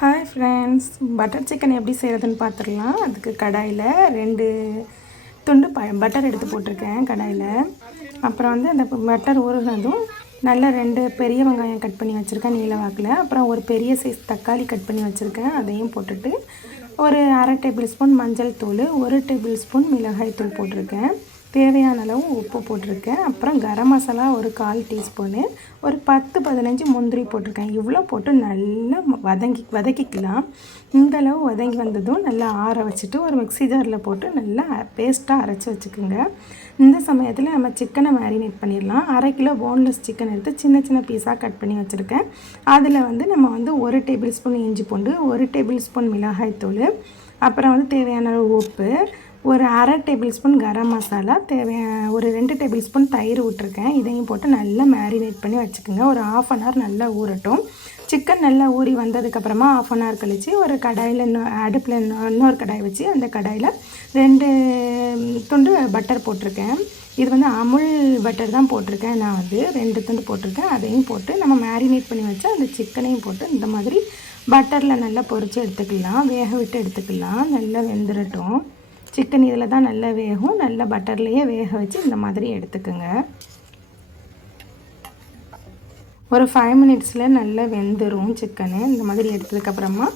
Hi friends butter chicken எப்படி செய்கிறதுன்னு பார்த்துடலாம் அதுக்கு கடாயில் ரெண்டு துண்டு ப பட்டர் எடுத்து போட்டிருக்கேன் கடாயில். அப்புறம் வந்து அந்த பட்டர் ஊறுனதும் நல்ல ரெண்டு பெரிய வெங்காயம் கட் பண்ணி வச்சுருக்கேன் நீல வாக்கில். அப்புறம் ஒரு பெரிய சைஸ் தக்காளி கட் பண்ணி வச்சுருக்கேன். அதையும் போட்டுட்டு ஒரு அரை டேபிள் ஸ்பூன் மஞ்சள் தூள் ஒரு டேபிள் ஸ்பூன் மிளகாய் தூள் போட்டிருக்கேன். தேவையான அளவு உப்பு போட்டிருக்கேன். அப்புறம் கரம் மசாலா ஒரு கால் டீஸ்பூனு ஒரு பத்து பதினஞ்சு முந்திரி போட்டிருக்கேன். இவ்வளோ போட்டு நல்லா வதங்கி வதக்கிக்கலாம். இந்தளவு வதங்கி வந்ததும் நல்லா ஆற வச்சுட்டு ஒரு மிக்சி ஜாரில் போட்டு நல்லா பேஸ்ட்டாக அரைச்சி வச்சுக்கோங்க. இந்த சமயத்தில் நம்ம சிக்கனை மேரினேட் பண்ணிடலாம். அரை கிலோ போன்லெஸ் சிக்கன் எடுத்து சின்ன சின்ன பீஸாக கட் பண்ணி வச்சுருக்கேன். அதில் வந்து நம்ம வந்து ஒரு டேபிள் ஸ்பூன் இஞ்சி பூண்டு ஒரு டேபிள் ஸ்பூன் மிளகாய் தூள் அப்புறம் வந்து தேவையான அளவு உப்பு ஒரு அரை டேபிள் ஸ்பூன் கரம் மசாலா தேவையான ஒரு ரெண்டு டேபிள் ஸ்பூன் தயிர் விட்ருக்கேன் இதையும் போட்டு நல்லா மேரினேட் பண்ணி வச்சுக்கோங்க. ஒரு ஆஃப் அன் ஹவர் நல்லா ஊறட்டும். சிக்கன் நல்லா ஊறி வந்ததுக்கப்புறமா ஆஃப் அன் ஹவர் கழித்து ஒரு கடாயில் இன்னும் அடுப்பில் இன்னொரு கடாய் வச்சு அந்த கடாயில் ரெண்டு துண்டு பட்டர் போட்டிருக்கேன். இது வந்து அமுல் பட்டர் தான் போட்டிருக்கேன் நான் வந்து. ரெண்டு துண்டு போட்டிருக்கேன். அதையும் போட்டு நம்ம மேரினேட் பண்ணி வச்சு அந்த சிக்கனையும் போட்டு இந்த மாதிரி பட்டரில் நல்லா பொறிச்சு எடுத்துக்கலாம். வேக விட்டு எடுத்துக்கலாம். நல்லா வெந்துடட்டும் சிக்கன் இதில் தான் நல்லா வேகும். நல்லா பட்டர்லேயே வேக வச்சு இந்த மாதிரி எடுத்துக்கோங்க. ஒரு ஃபைவ் மினிட்ஸில் நல்லா வெந்துடும் சிக்கனு இந்த மாதிரி எடுத்ததுக்கப்புறமா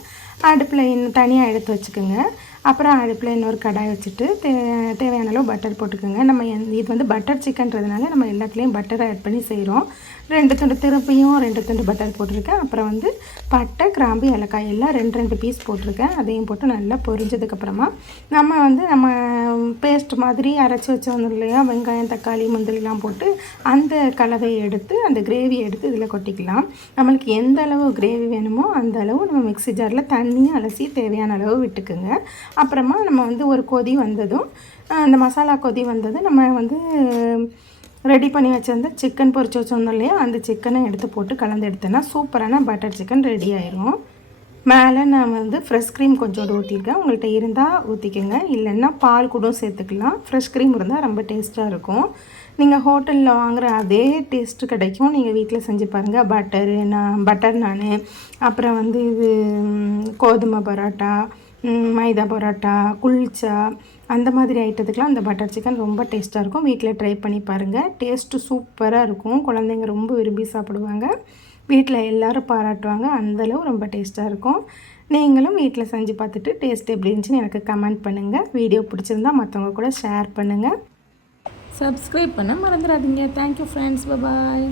அடுப்பில் இன்னும் தனியாக எடுத்து வச்சுக்கோங்க. அப்புறம் அடுப்பில் இன்னொரு கடாய் வச்சுட்டு தே தேவையான அளவு பட்டர் போட்டுக்கோங்க. நம்ம இது வந்து பட்டர் சிக்கன்றதுனால நம்ம எல்லாத்துலேயும் பட்டரை ஆட் பண்ணி செய்கிறோம் ரெண்டு துண்டு திருப்பியும் ரெண்டு துண்டு பட்டர் போட்டிருக்கேன். அப்புறம் வந்து பட்டை கிராம்பு ஏலக்காய் எல்லாம் ரெண்டு ரெண்டு பீஸ் போட்டிருக்கேன். அதையும் போட்டு நல்லா பொரிஞ்சதுக்கப்புறமா நம்ம வந்து நம்ம பேஸ்ட் மாதிரி அரைச்சி வச்சோம் இல்லையா? வெங்காயம் தக்காளி முந்திரிலாம் போட்டு அந்த கலவையை எடுத்து அந்த கிரேவி எடுத்து இதில் கொட்டிக்கலாம். நம்மளுக்கு எந்த அளவு கிரேவி வேணுமோ அந்த அளவு நம்ம மிக்ஸி ஜாரில் தண்ணியும் அலசி தேவையான அளவு விட்டுக்குங்க. அப்புறமா நம்ம வந்து ஒரு கொதி வந்ததும் அந்த மசாலா கொதி வந்ததும் நம்ம வந்து ரெடி பண்ணி வச்சுருந்த சிக்கன் பொரிச்சு வச்சுருந்தோம் இல்லையா? அந்த சிக்கனை எடுத்து போட்டு கலந்து எடுத்தோன்னா சூப்பரான பட்டர் சிக்கன் ரெடி ஆயிரும். மேலே நான் வந்து ஃப்ரெஷ் க்ரீம் கொஞ்சோடு ஊற்றிருக்கேன் உங்கள்கிட்ட இருந்தால் ஊற்றிக்கோங்க இல்லைன்னா பால் கூட சேர்த்துக்கலாம். ஃப்ரெஷ் க்ரீம் இருந்தால் ரொம்ப டேஸ்ட்டாக இருக்கும். நீங்கள் ஹோட்டலில் வாங்குகிற அதே டேஸ்ட்டு கிடைக்கும். நீங்கள் வீட்டில் செஞ்சு பாருங்கள் பட்டரு நான் பட்டர் நான். அப்புறம் வந்து இது கோதுமை பரோட்டா மைதா பரோட்டா குல்ச்சா அந்த மாதிரி ஐட்டத்துக்கெலாம் அந்த பட்டர் சிக்கன் ரொம்ப டேஸ்ட்டாக இருக்கும். வீட்டில் ட்ரை பண்ணி பாருங்கள் டேஸ்ட்டு சூப்பராக இருக்கும். குழந்தைங்க ரொம்ப விரும்பி சாப்பிடுவாங்க. வீட்டில் எல்லோரும் பாராட்டுவாங்க. அந்தளவு ரொம்ப டேஸ்ட்டாக இருக்கும். நீங்களும் வீட்டில் செஞ்சு பார்த்துட்டு டேஸ்ட் எப்படி இருந்துச்சுன்னு எனக்கு கமெண்ட் பண்ணுங்கள் வீடியோ பிடிச்சிருந்தா மற்றவங்க கூட ஷேர் பண்ணுங்கள் சப்ஸ்கிரைப் பண்ண மறந்துடாதீங்க. Thank you friends bye bye